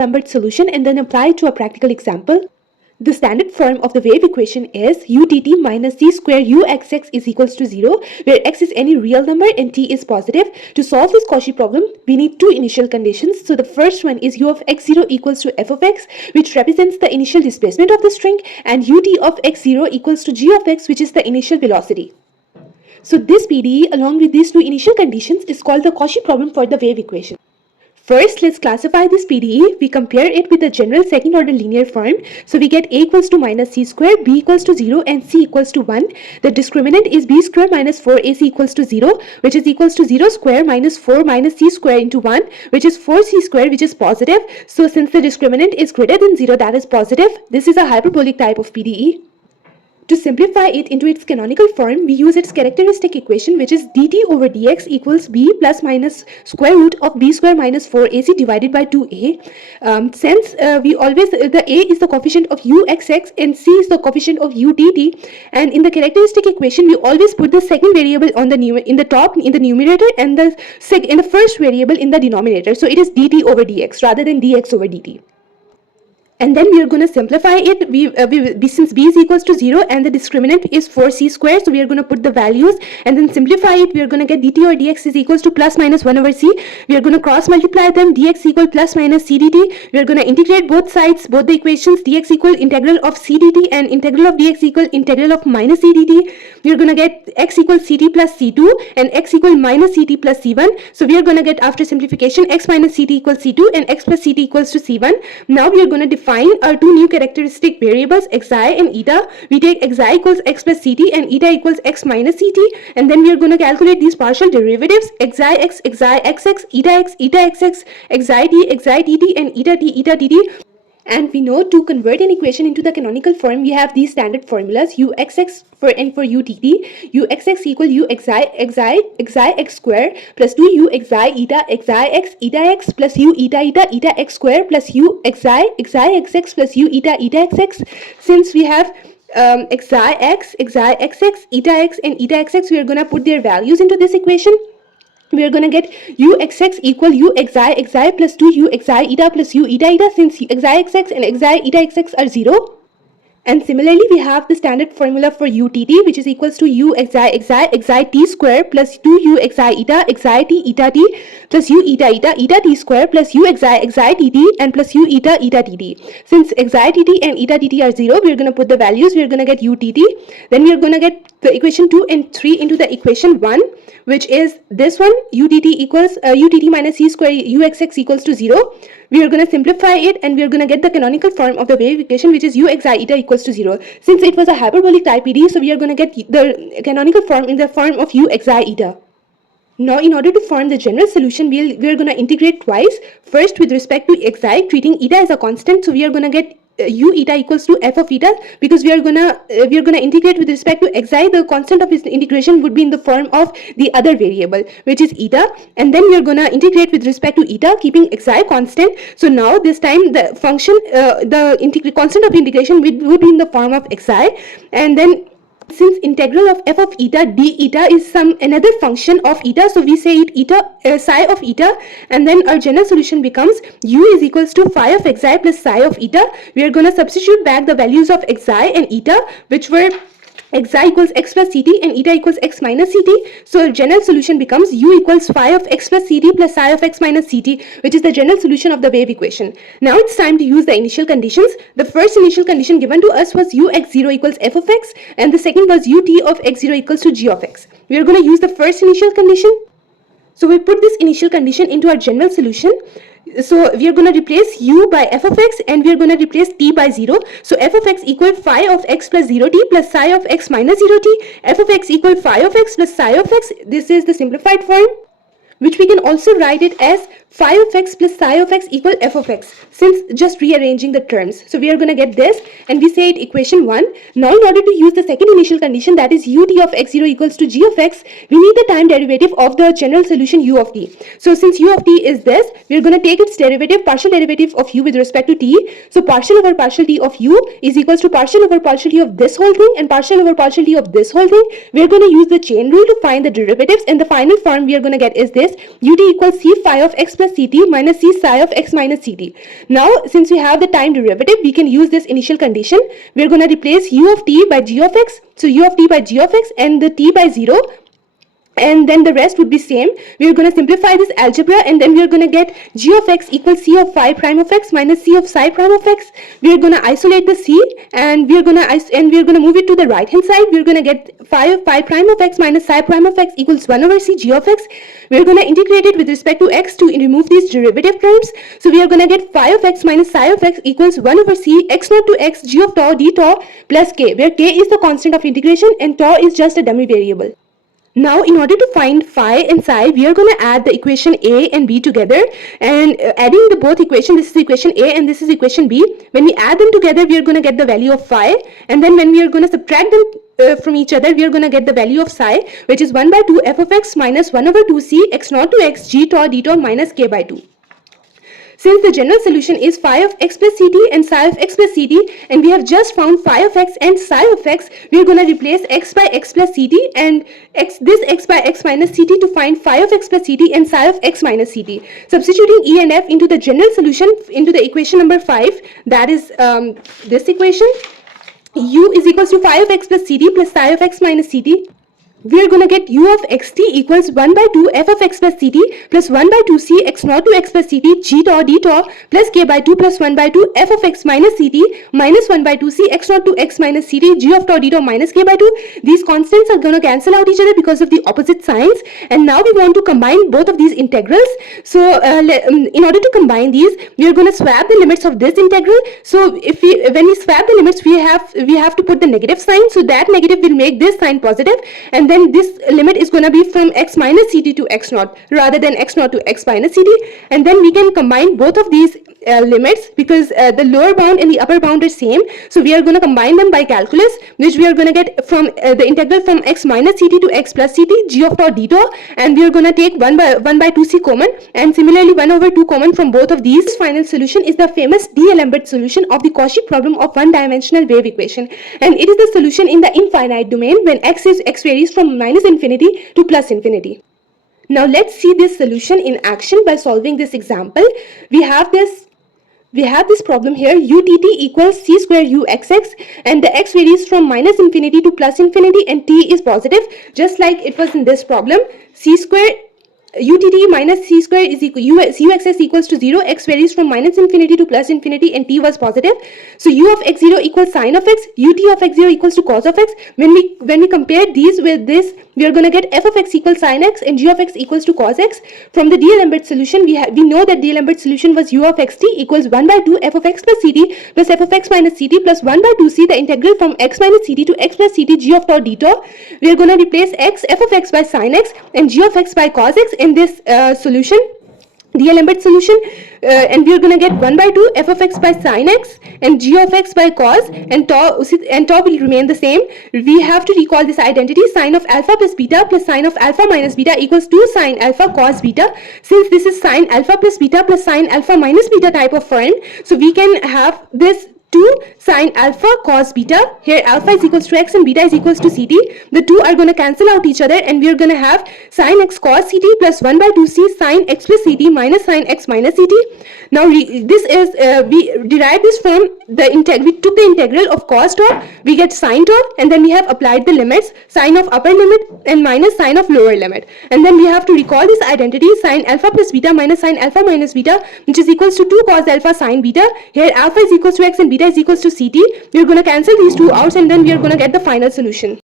numbered solution and then apply it to a practical example. The standard form of the wave equation is utt minus c square uxx is equals to 0, where x is any real number and t is positive. To solve this Cauchy problem, we need two initial conditions. So the first one is u of x0 equals to f of x, which represents the initial displacement of the string, and ut of x0 equals to g of x, which is the initial velocity. So this PDE along with these two initial conditions is called the Cauchy problem for the wave equation. First, let's classify this PDE. We compare it with the general second order linear form. So we get a equals to minus c square, b equals to 0 and c equals to 1. The discriminant is b square minus 4ac equals to 0, which is equals to 0 square minus 4 minus c square into 1, which is 4c square, which is positive. So since the discriminant is greater than 0, that is positive. This is a hyperbolic type of PDE. To simplify it into its canonical form, we use its characteristic equation, which is dt over dx equals b plus minus square root of b square minus 4ac divided by 2a. Since we always, the a is the coefficient of uxx and c is the coefficient of udt, and in the characteristic equation, we always put the second variable on the in the top in the numerator and the first variable in the denominator. So it is dt over dx rather than dx over dt. And then we are going to simplify it. Since b is equals to 0 and the discriminant is 4c square, so we are going to put the values and then simplify it. We are going to get dt over dx is equals to plus minus 1 over c. We are going to cross multiply them, dx equal plus minus c dt. We are going to integrate both sides, both the equations, dx equal integral of c dt and integral of dx equal integral of minus c dt. We are going to get x equals ct plus c2 and x equal minus ct plus c1. So we are going to get, after simplification, x minus ct equals c2 and x plus ct equals to c1. Now we are going to define our two new characteristic variables xi and eta. We take xi equals x plus ct and eta equals x minus ct, and then we are going to calculate these partial derivatives xi x, xi xx, eta x, eta xx, xi t, xi tt and eta t, eta tt. And we know to convert an equation into the canonical form, we have these standard formulas uxx for utt. Uxx equal xi x square plus 2 xi eta x plus u eta x square plus u xi xx plus u eta xx. Since we have xi x, xi xx, eta x and eta xx, we are going to put their values into this equation. We are going to get uxx equal xi plus 2 xi eta plus u eta, since xi xx and xi eta xx are 0. And similarly, we have the standard formula for utt, which is equals to u xi t square plus 2 xi eta t plus u eta t square plus u xi tt and plus u eta tt. Since xi tt and eta tt are 0, we are going to put the values. We are going to get utt. Then we are going to get the equation 2 and 3 into the equation 1, which is this one, utt equals utt minus c square uxx equals to 0. We are going to simplify it and we are going to get the canonical form of the wave equation, which is u xi eta equals to 0. Since it was a hyperbolic type PDE, so we are going to get the canonical form in the form of u xi eta. Now, in order to form the general solution, we are going to integrate twice. First, with respect to xi, treating eta as a constant, so we are going to get u eta equals to f of eta, because we are gonna integrate with respect to xi. The constant of its integration would be in the form of the other variable, which is eta, and then we are gonna integrate with respect to eta, keeping xi constant. So now this time the function, the constant of integration would be in the form of xi, and then since integral of f of eta d eta is another function of eta, so we say it eta psi of eta, and then our general solution becomes u is equals to phi of xi plus psi of eta. We are going to substitute back the values of xi and eta, which were xi equals x plus ct and eta equals x minus ct. So general solution becomes u equals phi of x plus ct plus psi of x minus ct, which is the general solution of the wave equation. Now it's time to use the initial conditions. The first initial condition given to us was ux0 equals f of x, and the second was ut of x0 equals to g of x. We are going to use the first initial condition. So we put this initial condition into our general solution. So we are going to replace u by f of x and we are going to replace t by 0. So f of x equal phi of x plus 0t plus psi of x minus 0t. F of x equal phi of x plus psi of x. This is the simplified form, which we can also write it as phi of x plus psi of x equal f of x, since just rearranging the terms. So we are going to get this and we say it equation 1. Now in order to use the second initial condition, that is ut of x0 equals to g of x, we need the time derivative of the general solution u of t. So since u of t is this, we are going to take its derivative, partial derivative of u with respect to t. So partial over partial t of u is equals to partial over partial t of this whole thing and partial over partial t of this whole thing. We are going to use the chain rule to find the derivatives, and the final form we are going to get is this. is ut equals c phi of x plus ct minus c psi of x minus ct. Now, since we have the time derivative, we can use this initial condition. We're going to replace u of t by g of x. So u of t by g of x and the t by 0. And then the rest would be same. We're going to simplify this algebra, and then we're going to get g of x equals c of phi prime of x minus c of psi prime of x. We're going to isolate the c, and we're going to move it to the right hand side. We're going to get phi of phi prime of x minus psi prime of x equals 1 over c g of x. We're going to integrate it with respect to x to remove these derivative terms. So we are going to get phi of x minus psi of x equals 1 over c x naught to x g of tau d tau plus k, where k is the constant of integration and tau is just a dummy variable. Now, in order to find phi and psi, we are going to add the equation A and B together, and adding the both equation, this is equation A and this is equation B. When we add them together, we are going to get the value of phi, and then when we are going to subtract them from each other, we are going to get the value of psi, which is 1 by 2 f of x minus 1 over 2 c x naught to x g tau d tau minus k by 2. Since the general solution is phi of x plus ct and psi of x plus ct, and we have just found phi of x and psi of x, we are going to replace x by x plus ct and this x by x minus ct to find phi of x plus ct and psi of x minus ct. Substituting e and f into the general solution, into the equation number 5, that is this equation, u is equals to phi of x plus ct plus psi of x minus ct. We are going to get u of xt equals 1 by 2 f of x plus ct plus 1 by 2 c x naught to x plus ct g tau d tau plus k by 2 plus 1 by 2 f of x minus ct minus 1 by 2 c x naught to x minus ct g of tau d tau minus k by 2. These constants are going to cancel out each other because of the opposite signs, and now we want to combine both of these integrals. So in order to combine these, we are going to swap the limits of this integral. So when we swap the limits, we have to put the negative sign, so that negative will make this sign positive, and then this limit is going to be from x minus ct to x naught rather than x naught to x minus ct. And then we can combine both of these limits because the lower bound and the upper bound are same. So we are going to combine them by calculus, which we are going to get from the integral from x minus ct to x plus ct g of tau d tau, and we are going to take 1 by 2c common, and similarly 1 over 2 common from both of these. Final solution is the famous D'Alembert solution of the Cauchy problem of one-dimensional wave equation, and it is the solution in the infinite domain when x varies from minus infinity to plus infinity. Now let's see this solution in action by solving this example. We have this problem here, utt equals c square uxx, and the x varies from minus infinity to plus infinity and t is positive, just like it was in this problem. C square utt minus c square is equal uxx equals to 0, x varies from minus infinity to plus infinity and t was positive. So u of x0 equals sine of x, ut of x0 equals to cos of x. When we compare these with this, we are going to get f of x equals sine x and g of x equals to cos x. From the D'Alembert solution, we know that D'Alembert solution was u of xt equals 1 by 2 f of x plus ct plus f of x minus ct plus 1 by 2c, the integral from x minus ct to x plus ct g of tau d tau. We are going to replace f of x by sine x and g of x by cos x in this solution, D'Alembert solution, and we are going to get 1 by 2 f of x by sine x and g of x by cos, and tau will remain the same. We have to recall this identity, sine of alpha plus beta plus sine of alpha minus beta equals 2 sine alpha cos beta. Since this is sine alpha plus beta plus sine alpha minus beta type of form, so we can have this 2 sine alpha cos beta. Here alpha is equals to x and beta is equals to ct. The two are going to cancel out each other, and we are going to have sine x cos ct plus 1 by 2c sine x plus ct minus sine x minus ct. Now this is we derived this from the we took the integral of cos tau, we get sine tau, and then we have applied the limits, sine of upper limit and minus sine of lower limit, and then we have to recall this identity, sine alpha plus beta minus sine alpha minus beta, which is equals to 2 cos alpha sine beta. Here alpha is equals to x and beta is equals to ct. We are going to cancel these two out, and then we are going to get the final solution.